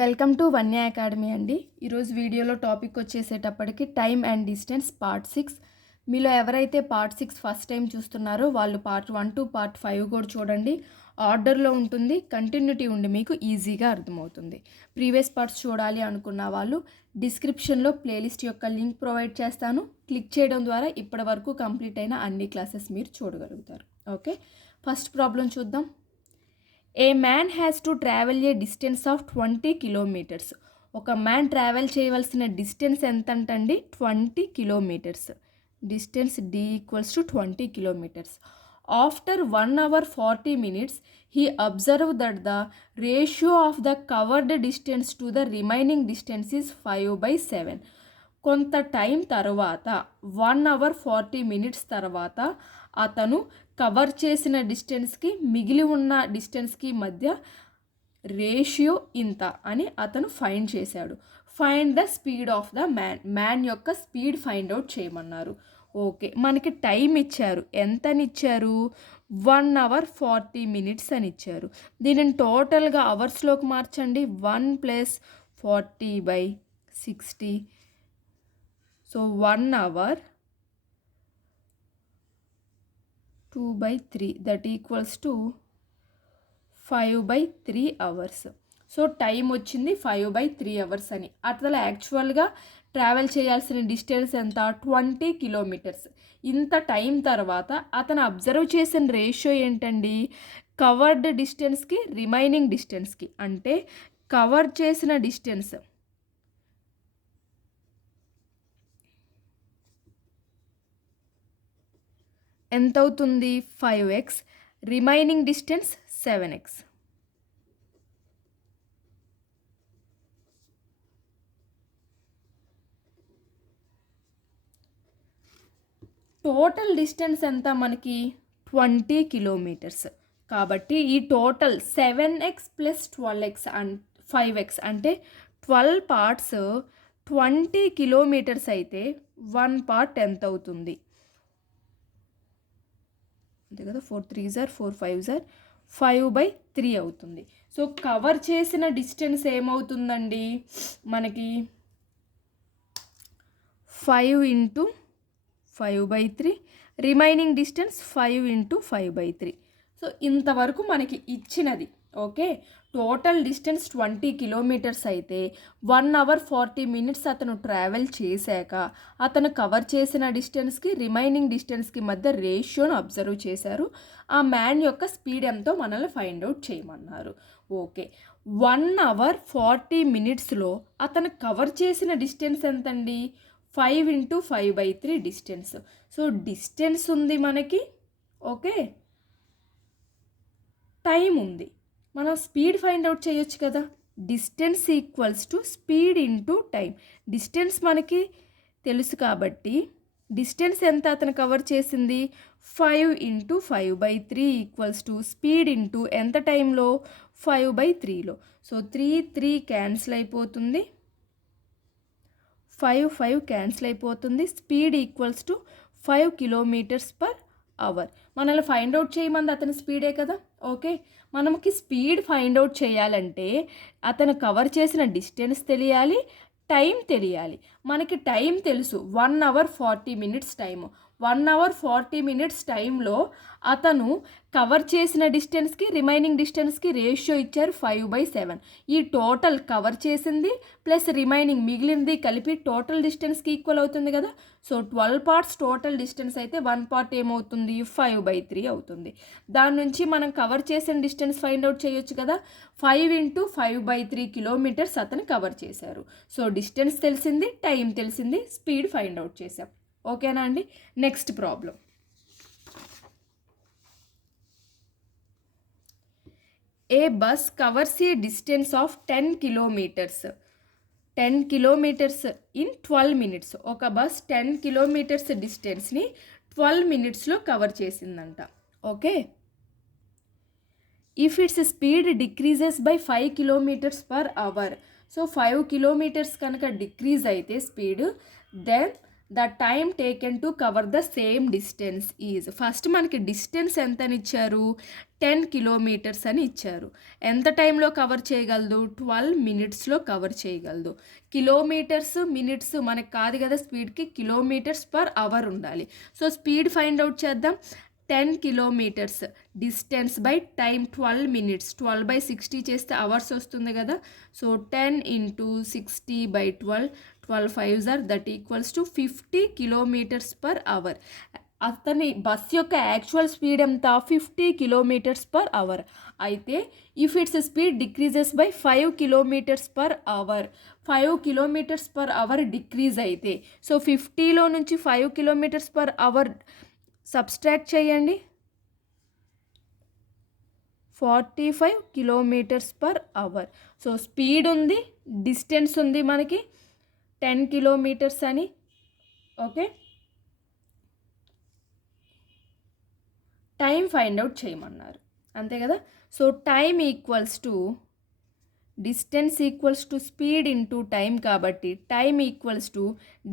Welcome to వన్య academy అండి. ఈరోజు వీడియోలో టాపిక్ వచ్చేసేటప్పటికి టైమ్ అండ్ డిస్టెన్స్ పార్ట్ 6. మీలో ఎవరైతే పార్ట్ 6 ఫస్ట్ టైం చూస్తున్నారో వాళ్ళు పార్ట్ 1 టు పార్ట్ 5 కూడా చూడండి. ఆర్డర్లో ఉంటుంది, కంటిన్యూటీ ఉండి మీకు ఈజీగా అర్థమవుతుంది. ప్రీవియస్ పార్ట్స్ చూడాలి అనుకున్న వాళ్ళు డిస్క్రిప్షన్లో ప్లేలిస్ట్ యొక్క లింక్ ప్రొవైడ్ చేస్తాను. క్లిక్ చేయడం ద్వారా ఇప్పటి వరకు కంప్లీట్ అయిన అన్ని క్లాసెస్ మీరు చూడగలుగుతారు. ఓకే, ఫస్ట్ ప్రాబ్లం చూద్దాం. A man has to travel a distance of 20 kilometres. ఒక మ్యాన్ ట్రావెల్ చేయవలసిన డిస్టెన్స్ ఎంత అంటండి? 20 kilometres. Distance D equals to 20 kilometres. After 1 hour 40 minutes he observed that the ratio of the covered distance to the remaining distance is 5/7. కొంత time తర్వాత 1 hour 40 minutes తర్వాత అతను cover చేసిన డిస్టెన్స్కి మిగిలి ఉన్న డిస్టెన్స్కి మధ్య రేషియో ఇంత అని అతను ఫైండ్ చేశాడు. Find the speed of the man యొక్క స్పీడ్ ఫైండ్ అవుట్ చేయమన్నారు. ఓకే, మనకి టైం ఇచ్చారు. ఎంతని ఇచ్చారు? 1 hour 40 minutes అని ఇచ్చారు. దీనిని టోటల్గా అవర్స్లోకి మార్చండి. 1 + 40/60. So 1 hour 2/3 that equals to 5/3 hours. So time వచ్చింది 5/3 hours అని. అట్లా యాక్చువల్గా ట్రావెల్ చేయాల్సిన డిస్టెన్స్ ఎంత? 20 కిలోమీటర్స్. ఇంత టైం తర్వాత అతను అబ్జర్వ్ చేసిన రేషియో ఏంటండి? కవర్డ్ డిస్టెన్స్కి రిమైనింగ్ డిస్టెన్స్కి, అంటే కవర్ చేసిన డిస్టెన్స్ ఎంత అవుతుంది? 5x. Remaining distance 7x. Total distance ఎంత మనకి? 20 కిలోమీటర్స్. కాబట్టి ఈ టోటల్ 7x + 12x 5x అంటే 12 పార్ట్స్ 20 కిలోమీటర్స్ అయితే 1 పార్ట్ ఎంత అవుతుంది? అంతే కదా, 4 3s 4 5s 5/3 అవుతుంది. సో కవర్ చేసిన డిస్టెన్స్ ఏమవుతుందండి మనకి? 5 × 5/3. Remaining distance 5 × 5/3. సో ఇంతవరకు మనకి ఇచ్చినది. ఓకే, టోటల్ డిస్టెన్స్ 20 కిలోమీటర్స్ అయితే 1 hour 40 minutes అతను ట్రావెల్ చేశాక అతను కవర్ చేసిన డిస్టెన్స్కి రిమైనింగ్ డిస్టెన్స్కి మధ్య రేషియోను అబ్జర్వ్ చేశారు. ఆ మ్యాన్ యొక్క స్పీడ్ ఎంతో మనల్ని ఫైండ్ అవుట్ చేయమన్నారు. ఓకే, 1 hour 40 minutesలో అతను కవర్ చేసిన డిస్టెన్స్ ఎంతండి? 5 × 5/3 డిస్టెన్స్. సో డిస్టెన్స్ ఉంది మనకి. ఓకే, టైం ఉంది. మనం స్పీడ్ ఫైండ్ అవుట్ చేయొచ్చు కదా. Distance equals to speed into time. Distance మనకి తెలుసు కాబట్టి డిస్టెన్స్ ఎంత అతను కవర్ చేసింది? 5 × 5/3 ఈక్వల్స్ టు స్పీడ్ ఇంటూ ఎంత టైంలో? 5/3లో. సో 3 3 క్యాన్సిల్ అయిపోతుంది, 5 5 క్యాన్సిల్ అయిపోతుంది. Speed equals to 5 km/h. మనల్ని ఫైండ్ అవుట్ చేయమంది అతని స్పీడే కదా. ఓకే, మనకి స్పీడ్ ఫైండ్ అవుట్ చేయాలంటే అతను కవర్ చేసిన డిస్టెన్స్ తెలియాలి, టైం తెలియాలి. మనకి టైం తెలుసు, 1 hour 40 minutes time. 1 hour 40 minutes టైంలో అతను కవర్ చేసిన డిస్టెన్స్కి రిమైనింగ్ డిస్టెన్స్కి రేషియో ఇచ్చారు 5/7. ఈ టోటల్ కవర్ చేసింది ప్లస్ రిమైనింగ్ మిగిలింది కలిపి టోటల్ డిస్టెన్స్కి ఈక్వల్ అవుతుంది కదా. సో 12 parts టోటల్ డిస్టెన్స్ అయితే 1 part ఏమవుతుంది? 5/3 అవుతుంది. దాని నుంచి మనం కవర్ చేసిన డిస్టెన్స్ ఫైండ్ అవుట్ చేయొచ్చు కదా. 5 × 5/3 కిలోమీటర్స్ అతను కవర్ చేశారు. సో డిస్టెన్స్ తెలిసింది, టైం తెలిసింది, స్పీడ్ ఫైండ్ అవుట్ చేసాం. ఓకేనా అండి. Next problem. A bus covers a distance of 10 kilometres. 10 kilometres in 12 minutes. ఒక బస్ 10 కిలోమీటర్స్ డిస్టెన్స్ని 12 minutesలో కవర్ చేసిందంట. Okay, if its speed decreases by 5 km/h. So 5 kilometers కనుక డిక్రీజ్ అయితే speed, then the time taken to cover the same distance is. First మనకి distance ఎంత అని ఇచ్చారు, 10 కిలోమీటర్స్ అని ఇచ్చారు. ఎంత టైంలో కవర్ చేయగలదు, 12 మినిట్స్లో కవర్ చేయగలదు. కిలోమీటర్స్ మినిట్స్ మనకు కాదు కదా స్పీడ్కి, కిలోమీటర్స్ పర్ అవర్ ఉండాలి. సో స్పీడ్ ఫైండ్ అవుట్ చేద్దాం. 10 kilometres distance by time 12 minutes, 12/60 చేస్తే అవర్స్ వస్తుంది కదా. So 10 × 60/12, 12 5s are that equals to 50 kilometres per hour. అతని బస్ యొక్క యాక్చువల్ స్పీడ్ ఎంత, 50 కిలోమీటర్స్ పర్ అవర్. అయితే if its speed decreases by 5 kilometres per hour, 5 kilometres per hour decrease అయితే, so 50లో నుంచి 5 కిలోమీటర్స్ పర్ అవర్ సబ్స్ట్రాక్ట్ చేయండి, 45 kilometres per hour. So speed ఉంది, distance ఉంది మనకి 10 కిలోమీటర్స్ అని. ఓకే, టైం ఫైండ్ అవుట్ చేయమన్నారు అంతే కదా. So time equals to distance equals to speed into time కాబట్టి time equals to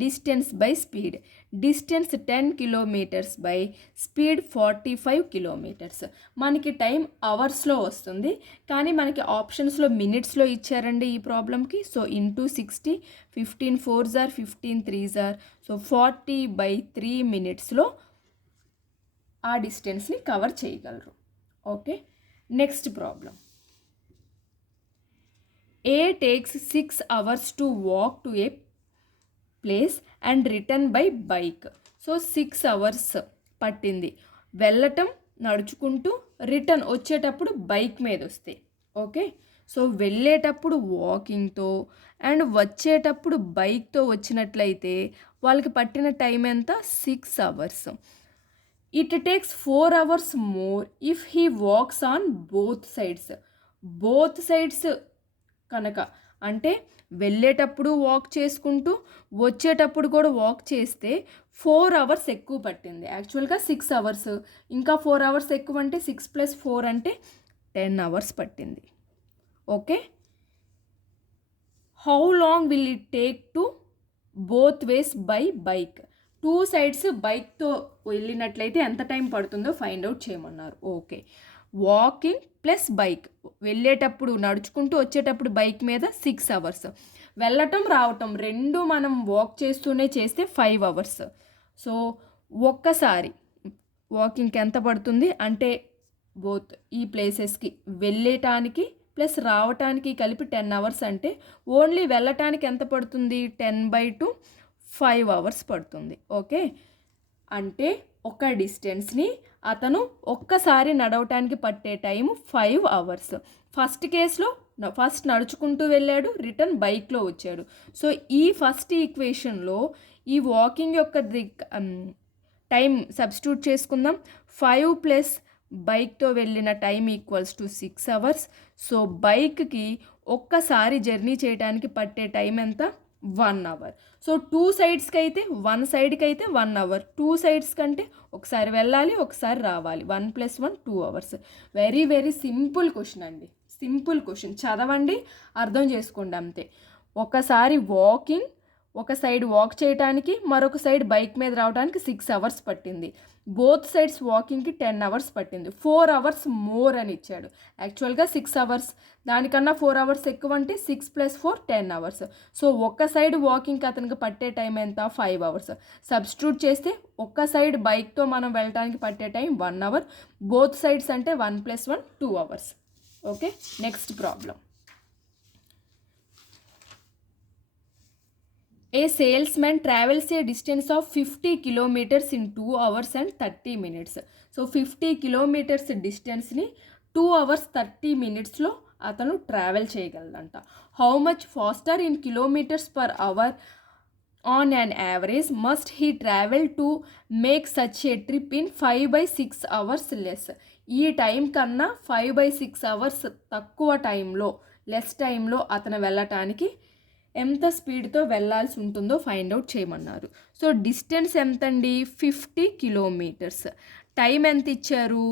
distance by speed. Distance 10 kilometres by speed 45 kilometres. మనకి time అవర్స్లో వస్తుంది, కానీ మనకి ఆప్షన్స్లో మినిట్స్లో ఇచ్చారండి ఈ ప్రాబ్లమ్కి. So into 60, 15 4s are 15 3s are, so 40/3 మినిట్స్లో ఆ డిస్టెన్స్ని కవర్ చేయగలరు. Okay, next problem. A takes 6 hours to walk to a place and return by bike. So 6 hours పట్టింది వెళ్ళటం నడుచుకుంటూ, రిటర్న్ వచ్చేటప్పుడు బైక్ మీద వస్తే. ఓకే, సో వెళ్ళేటప్పుడు వాకింగ్తో అండ్ వచ్చేటప్పుడు బైక్తో వచ్చినట్లయితే వాళ్ళకి పట్టిన టైం ఎంత, 6 hours. It takes 4 hours more if he walks on both sides. Both sides కనుక అంటే వెళ్ళేటప్పుడు వాక్ చేసుకుంటూ వచ్చేటప్పుడు కూడా వాక్ చేస్తే 4 hours ఎక్కువ పట్టింది. యాక్చువల్గా 6 hours, ఇంకా 4 hours ఎక్కువ అంటే 6 + 4 అంటే 10 hours పట్టింది. Okay, how long will it take to both ways by bike. 2 sides బైక్తో వెళ్ళినట్లయితే ఎంత టైం పడుతుందో ఫైండ్ అవుట్ చేయమన్నారు. ఓకే, వాకింగ్ ప్లస్ బైక్, వెళ్ళేటప్పుడు నడుచుకుంటూ వచ్చేటప్పుడు బైక్ మీద 6 hours, వెళ్ళటం రావటం రెండు మనం వాక్ చేస్తూనే చేస్తే 5 hours. సో ఒక్కసారి వాకింగ్కి ఎంత పడుతుంది అంటే బోత్ ఈ ప్లేసెస్కి వెళ్ళటానికి ప్లస్ రావటానికి కలిపి 10 hours అంటే ఓన్లీ వెళ్ళటానికి ఎంత పడుతుంది, 10/2 5 hours పడుతుంది. ఓకే, అంటే ఒక డిస్టెన్స్ని అతను ఒక్కసారి నడవటానికి పట్టే టైం 5 hours. ఫస్ట్ కేసులో ఫస్ట్ నడుచుకుంటూ వెళ్ళాడు, రిటర్న్ బైక్లో వచ్చాడు. సో ఈ ఫస్ట్ ఈక్వేషన్లో ఈ వాకింగ్ యొక్క టైం సబ్స్టిట్యూట్ చేసుకుందాం. 5 + బైక్తో వెళ్ళిన time equals to 6 hours. So బైక్కి ఒక్కసారి జర్నీ చేయడానికి పట్టే టైం ఎంత, 1 hour. సో 2 sides అయితే 1 sideకి అయితే 1 hour, 2 sides కంటే ఒకసారి వెళ్ళాలి ఒకసారి రావాలి, 1 + 1 2 hours. Very very simple question అండి, సింపుల్ క్వశ్చన్. చదవండి, అర్థం చేసుకోండి అంతే. ఒకసారి వాకింగ్, ఒక సైడ్ వాక్ చేయడానికి, మరొక సైడ్ బైక్ మీద రావడానికి 6 hours పట్టింది. బోత్ సైడ్స్ వాకింగ్కి 10 hours పట్టింది. 4 hours మోర్ అని ఇచ్చాడు. యాక్చువల్గా 6 hours, దానికన్నా 4 hours ఎక్కువ అంటే 6 + 4 10 hours. సో ఒక్క సైడ్ వాకింగ్కి అతనికి పట్టే టైం ఎంత, 5 hours. సబ్స్టిట్యూట్ చేస్తే ఒక్క సైడ్ బైక్తో మనం వెళ్ళడానికి పట్టే టైం 1 hour, బోత్ సైడ్స్ అంటే 1 + 1 2 hours. Okay, next problem. A salesman travels a distance of 50 kilometers in 2 hours and 30 minutes. So 50 kilometers డిస్టెన్స్ని 2 hours 30 minutesలో అతను ట్రావెల్ చేయగలడంట. How much faster in kilometres per hour on an average must he travel to make such a trip in 5/6 hours less. ఈ time కన్నా 5/6 hours తక్కువ టైంలో, less టైంలో అతను వెళ్ళటానికి ఎంత స్పీడ్తో వెళ్ళాల్సి ఉంటుందో ఫైండ్ అవుట్ చేయమన్నారు. సో డిస్టెన్స్ ఎంతండి, 50 kilometers. టైం ఎంత ఇచ్చారు,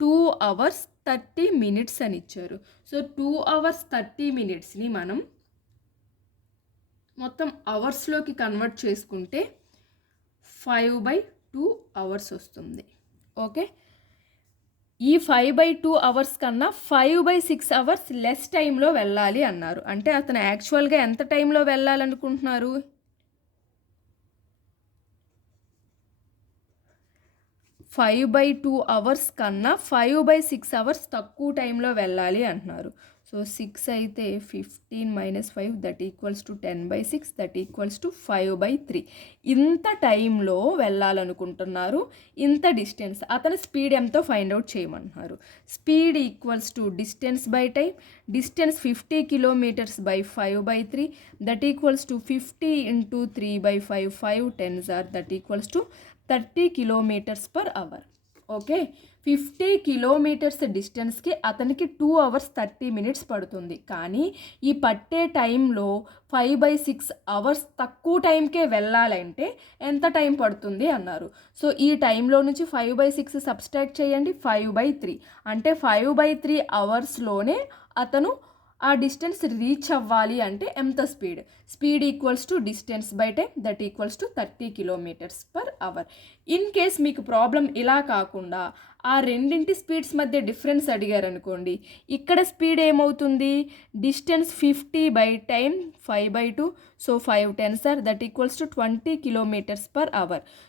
2 hours 30 minutes అని ఇచ్చారు. సో 2 hours 30 minutesని మనం మొత్తం అవర్స్లోకి కన్వర్ట్ చేసుకుంటే 5/2 అవర్స్ వస్తుంది. ఓకే, ఈ 5/2 అవర్స్ కన్నా 5/6 అవర్స్ లెస్ టైంలో వెళ్ళాలి అన్నారు. అంటే అతను యాక్చువల్గా ఎంత టైంలో వెళ్ళాలనుకుంటున్నారు? 5/2 అవర్స్ కన్నా 5/6 అవర్స్ తక్కువ టైంలో వెళ్ళాలి అంటున్నారు. సో 6 అయితే 15 - 5 that equals to 10/6 that equals to 5/3. ఇంత టైంలో వెళ్ళాలనుకుంటున్నారు, ఇంత డిస్టెన్స్. అతను స్పీడ్ ఎంతో ఫైండ్ అవుట్ చేయమంటున్నారు. Speed equals to distance by time. Distance 50 kilometres by 5/3 that equals to 50 × 3/5 5 10s are that equals to 30 km/h. Okay, 50 kilometres డిస్టెన్స్కి అతనికి 2 hours 30 minutes పడుతుంది. కానీ ఈ పట్టే టైంలో 5/6 అవర్స్ తక్కువ టైంకే వెళ్ళాలంటే ఎంత టైం పడుతుంది అన్నారు. సో ఈ టైంలో నుంచి 5/6 సబ్స్ట్రాక్ట్ చేయండి, 5/3 అంటే 5/3 అవర్స్లోనే అతను ఆ డిస్టెన్స్ రీచ్ అవ్వాలి. అంటే ఎంత speed? Speed equals to distance by time that equals to 30 km/h. In case మీకు ప్రాబ్లం ఇలా కాకుండా ఆ రెండింటి స్పీడ్స్ మధ్య డిఫరెన్స్ అడిగారు అనుకోండి, ఇక్కడ స్పీడ్ ఏమవుతుంది? Distance 50 by time 5/2. So 5 10s are that equals to 20 km/h.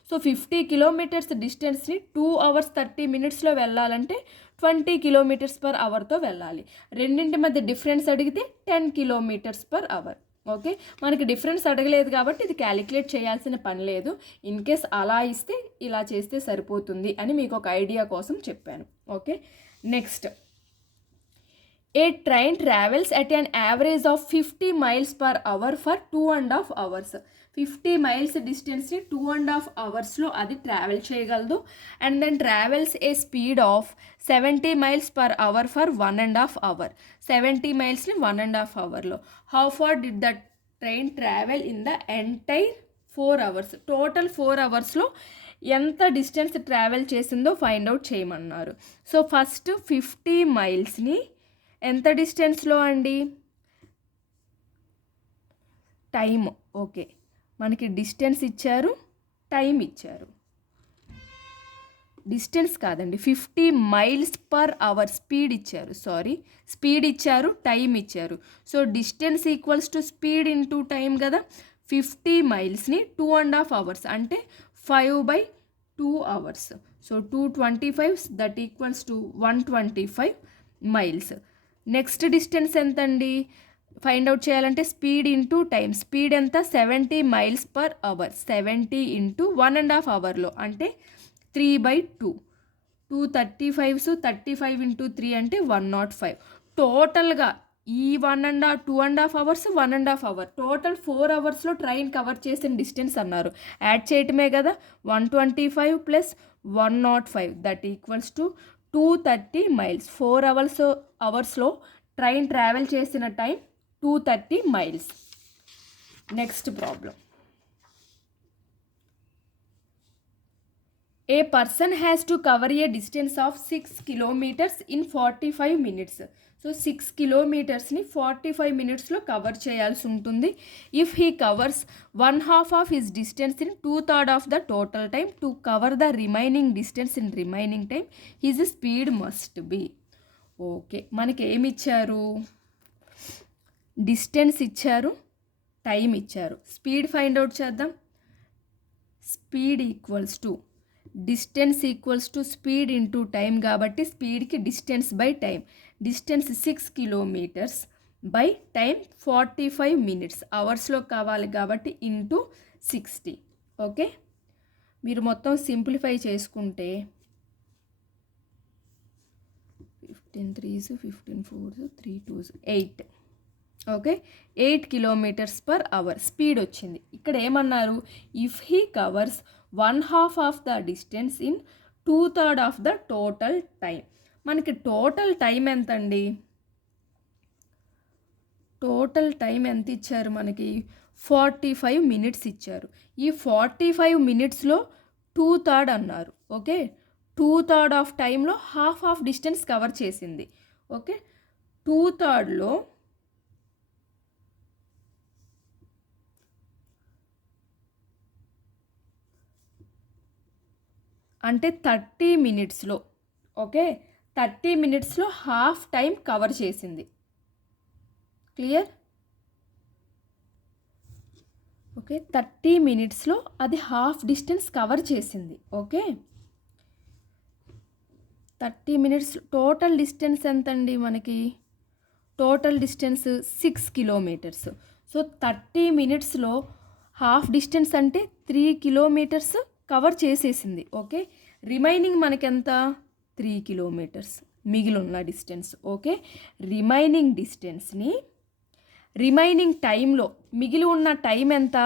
So 50 kilometres డిస్టెన్స్ని 2 hours 30 minutesలో వెళ్ళాలంటే 20 km/hతో వెళ్ళాలి. రెండింటి మధ్య డిఫరెన్స్ అడిగితే 10 km/h. ఓకే, మనకి డిఫరెన్స్ అడగలేదు కాబట్టి ఇది క్యాలిక్యులేట్ చేయాల్సిన పని లేదు. ఇన్ కేస్ అలా ఇస్తే ఇలా చేస్తే సరిపోతుంది అని మీకు ఒక ఐడియా కోసం చెప్పాను. Okay, next, a train travels at an average of 50 miles/hour for 2.5 hours. 50 miles డిస్టెన్స్ని 2.5 hours అది ట్రావెల్ చేయగలదు. And then travels a speed of 70 miles/hour for 1.5 hour. 70 milesని 1.5 hourలో. How far did the train travel in the entire 4 hours. Total 4 hours ఎంత distance travel చేసిందో find out చేయమన్నారు. So first 50 milesని ఎంత డిస్టెన్స్లో అండి? టైం. ఓకే, మనకి డిస్టెన్స్ ఇచ్చారు, టైం ఇచ్చారు. డిస్టెన్స్ కాదండి, 50 miles/hour స్పీడ్ ఇచ్చారు. స్పీడ్ ఇచ్చారు, టైం ఇచ్చారు. So distance equals to speed into time కదా. 50 milesని 2.5 hours అంటే 5/2 hours. So 225 that equals to 125 miles. Next distance ఎంత అండి? ఫైండ్ అవుట్ చేయాలంటే స్పీడ్ ఇంటూ టైం. స్పీడ్ ఎంత? 70 miles/hour. 70 × 1.5 hourలో అంటే 3/2. 235s 35 × 3 అంటే 105. టోటల్గా ఈ 2.5 hours 1.5 hour total 4 hours train cover చేసిన డిస్టెన్స్ అన్నారు. యాడ్ చేయటమే కదా. 125 + 105 that equals to 230 miles. 4 hours train travel చేసిన time 230 miles. Next problem. A person has to cover a distance of 6 kilometers in 45 minutes. So 6 kilometersని 45 minutesలో cover చేయాల్సి ఉంటుంది. If he covers 1/2 of his distance in 2/3 of the total time, to cover the remaining distance in remaining time, his speed must be. Okay, మనకి ఏమి ఇచ్చారు? Distance ఇచ్చారు, time ఇచ్చారు. Speed find out చేద్దాం. Speed equals to distance equals to speed into time కాబట్టి స్పీడ్కి distance by time. Distance 6 kilometers by time 45 minutes. అవర్స్లో కావాలి కాబట్టి ఇంటూ 60. ఓకే, మీరు మొత్తం సింప్లిఫై చేసుకుంటే 15 3s 15 4s 3 2s 8. Okay, 8 km/hour speed వచ్చింది. ఇక్కడ ఏమన్నారు? If he covers 1/2 of the distance in 2/3 of the total time. మనకి టోటల్ టైం ఎంత అండి? టోటల్ టైం ఎంత ఇచ్చారు మనకి? 45 minutes ఇచ్చారు. ఈ 45 minutesలో 2/3 అన్నారు. ఓకే, 2/3 ఆఫ్ టైంలో హాఫ్ ఆఫ్ డిస్టెన్స్ కవర్ చేసింది. ఓకే, 2/3లో 2 అంటే 30 మినిట్స్లో, ఓకే, 30 మినిట్స్లో హాఫ్ టైం కవర్ చేసింది. క్లియర్? ఓకే, 30 మినిట్స్లో అది హాఫ్ డిస్టెన్స్ కవర్ చేసింది. ఓకే, 30 మినిట్స్ టోటల్ డిస్టెన్స్ ఎంతండి మనకి? Total distance 6 kilometres. సో 30 మినిట్స్లో హాఫ్ డిస్టెన్స్ అంటే 3 కిలోమీటర్స్ కవర్ చేసేసింది. ఓకే, రిమైనింగ్ మనకెంత? 3 కిలోమీటర్స్ మిగిలి ఉన్న డిస్టెన్స్. ఓకే, రిమైనింగ్ డిస్టెన్స్ని రిమైనింగ్ టైంలో మిగిలి ఉన్న టైం ఎంత?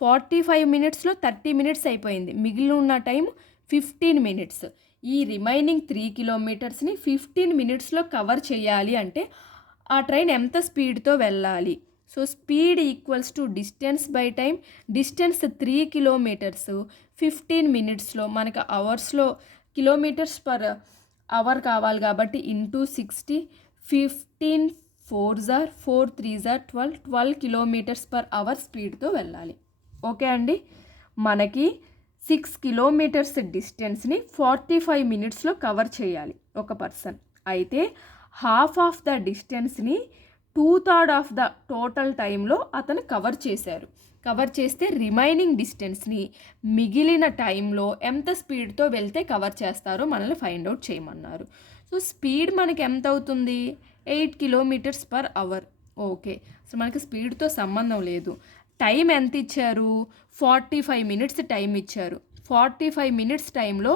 45 మినిట్స్లో 30 మినిట్స్ అయిపోయింది. మిగిలి ఉన్న టైం 15 మినిట్స్. ఈ రిమైనింగ్ 3 కిలోమీటర్స్ని 15 మినిట్స్లో కవర్ చేయాలి అంటే ఆ ట్రైన్ ఎంత స్పీడ్తో వెళ్ళాలి? So speed equals to distance by time. Distance 3 kilometres 15 మినిట్స్లో, మనకు అవర్స్లో కిలోమీటర్స్ పర్ అవర్ కావాలి కాబట్టి into 60, 15 4s are 4 3s are 12 kilometres per hour స్పీడ్తో వెళ్ళాలి. ఓకే అండి, మనకి 6 కిలోమీటర్స్ డిస్టెన్స్ని 45 మినిట్స్లో కవర్ చేయాలి ఒక పర్సన్. అయితే హాఫ్ ఆఫ్ ద డిస్టెన్స్ని 2/3 ఆఫ్ ద టోటల్ టైంలో అతను కవర్ చేశారు. కవర్ చేస్తే రిమైనింగ్ డిస్టెన్స్ని మిగిలిన టైంలో ఎంత స్పీడ్తో వెళ్తే కవర్ చేస్తారో మనల్ని ఫైండ్ అవుట్ చేయమన్నారు. సో స్పీడ్ మనకి ఎంత అవుతుంది? 8 kilometres per hour. Okay, so మనకి స్పీడ్తో సంబంధం లేదు. టైం ఎంత ఇచ్చారు? 45 మినిట్స్ టైం ఇచ్చారు. 45 మినిట్స్ టైంలో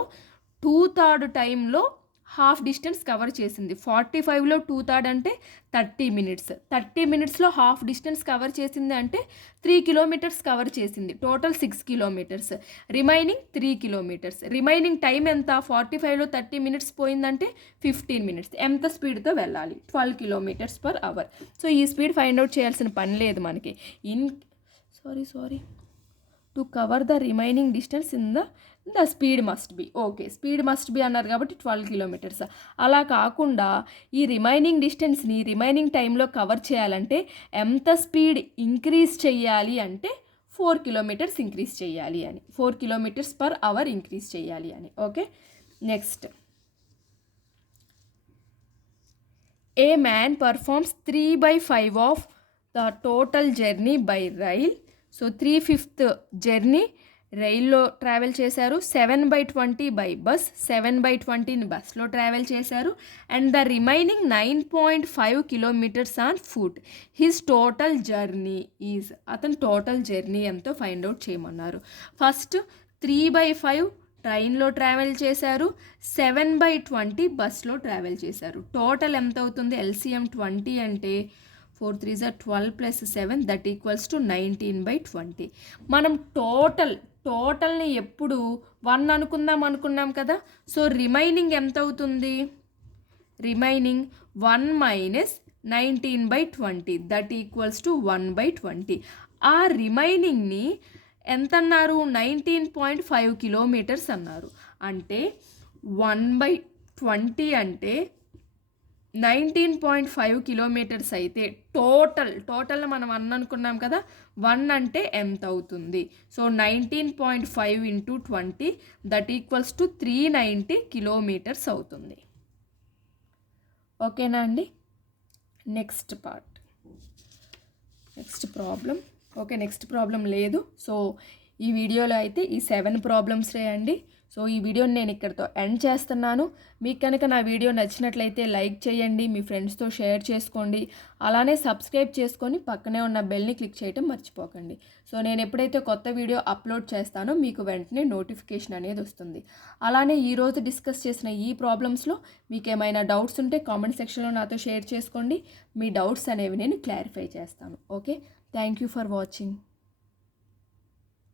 2/3 టైంలో హాఫ్ డిస్టెన్స్ కవర్ చేసింది. 45లో 2/3 అంటే 30 మినిట్స్. 30 మినిట్స్లో హాఫ్ డిస్టెన్స్ కవర్ చేసింది అంటే 3 కిలోమీటర్స్ కవర్ చేసింది. Total 6 kilometres, remaining 3 kilometres. Remaining time ఎంత? 45లో 30 మినిట్స్ పోయిందంటే 15 మినిట్స్. ఎంత స్పీడ్తో వెళ్ళాలి? 12 కిలోమీటర్స్ పర్ అవర్. సో ఈ స్పీడ్ ఫైండ్ అవుట్ చేయాల్సిన పని లేదు మనకి. To cover the remaining distance in the speed must be. Okay, speed must be అన్నారు కాబట్టి 12 కిలోమీటర్స్. అలా కాకుండా ఈ రిమైనింగ్ డిస్టెన్స్ని రిమైనింగ్ టైంలో కవర్ చేయాలంటే ఎంత స్పీడ్ ఇంక్రీజ్ చేయాలి అంటే 4 కిలోమీటర్స్ ఇంక్రీజ్ చేయాలి అని, 4 కిలోమీటర్స్ పర్ అవర్ ఇంక్రీజ్ చేయాలి అని. Okay, next, A man performs 3/5 of the total journey by rail. So 3/5 journey రైల్లో ట్రావెల్ చేశారు. 7/20 బై బస్, 7/20 బస్లో ట్రావెల్ చేశారు. And the remaining 9.5 kilometres on foot. His total journey is, అతను total journey ఎంతో find out చేయమన్నారు. First 3/5 ట్రైన్లో travel చేశారు, 7/20 బస్లో ట్రావెల్ చేశారు. టోటల్ ఎంత అవుతుంది? ఎల్సిఎం 20 అంటే 4 3s are 12 plus 7 that equals to 19/20. మనం టోటల్ని ఎప్పుడు 1 అనుకున్నాం కదా. సో రిమైనింగ్ ఎంత అవుతుంది? Remaining 1 minus 19/20 that equals to 1/20. ఆ రిమైనింగ్ని ఎంత అన్నారు? 19.5 కిలోమీటర్స్ అన్నారు. అంటే 1/20 అంటే 19.5 కిలోమీటర్స్ అయితే టోటల్ మనం 1 అనుకున్నాం కదా. 1 అంటే ఎంత అవుతుంది? So 19.5 into 20 that equals to 390 kilometres అవుతుంది. ఓకేనా అండి? Next problem. Okay, next problem లేదు. సో ఈ వీడియోలో అయితే ఈ 7 ప్రాబ్లమ్స్ అండి. సో ఈ వీడియోని నేను ఇక్కడితో ఎండ్ చేస్తున్నాను. మీకు కనుక నా వీడియో నచ్చినట్లయితే లైక్ చేయండి, మీ ఫ్రెండ్స్తో షేర్ చేసుకోండి, అలానే సబ్స్క్రైబ్ చేసుకొని పక్కనే ఉన్న బెల్ని క్లిక్ చేయడం మర్చిపోకండి. సో నేను ఎప్పుడైతే కొత్త వీడియో అప్లోడ్ చేస్తానో మీకు వెంటనే నోటిఫికేషన్ అనేది వస్తుంది. అలానే ఈరోజు డిస్కస్ చేసిన ఈ ప్రాబ్లమ్స్లో మీకు ఏమైనా డౌట్స్ ఉంటే కామెంట్ సెక్షన్లో నాతో షేర్ చేసుకోండి. మీ డౌట్స్ అనేవి నేను క్లారిఫై చేస్తాను. Okay, thank you for watching.